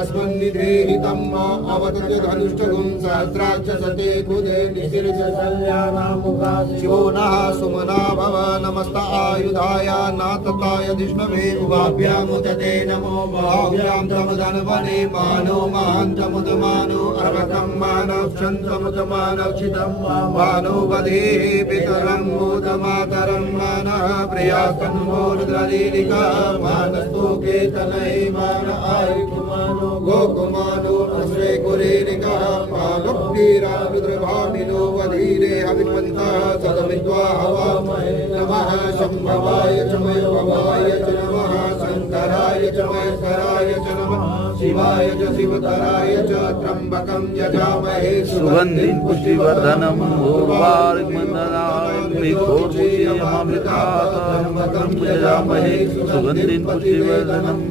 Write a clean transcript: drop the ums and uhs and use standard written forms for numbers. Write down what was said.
अस्मन्निधेहितम् अवतत धनुष्टगुं सहस्राक्ष सते कुदे निशिर्ष शिवो नः सुमना भव नमस्त आयुधाय नातताय धिष्णवे उभाभ्यामुदते नमो भाभ्यां तमुदनवने मानो महान्तमुदमानो अर्वकं मानवक्षन्तमुदमानक्षितं मानो वधेः पितरं मोदमातरं मानः प्रियाकन्मोरुद्रलीलिका मानस्तोके तनये मान आयुकुमानो गोकुमानो अश्रे कुरेरिका मानवीरा रुद्रभामिनो वधीरे हविमन्तः सदमित्वा हवामहे नमः शम्भवाय च मयोभवाय च नमः शङ्कराय च महेश्वराय च नमः शिवाय च शिवतराय च त्र्यम्बकं यजामहे सुगन्धिं पुष्टिवर्धनम् ओर्वारुकमृतात् यजामहे सुगन्धिं पुष्टिवर्धनम्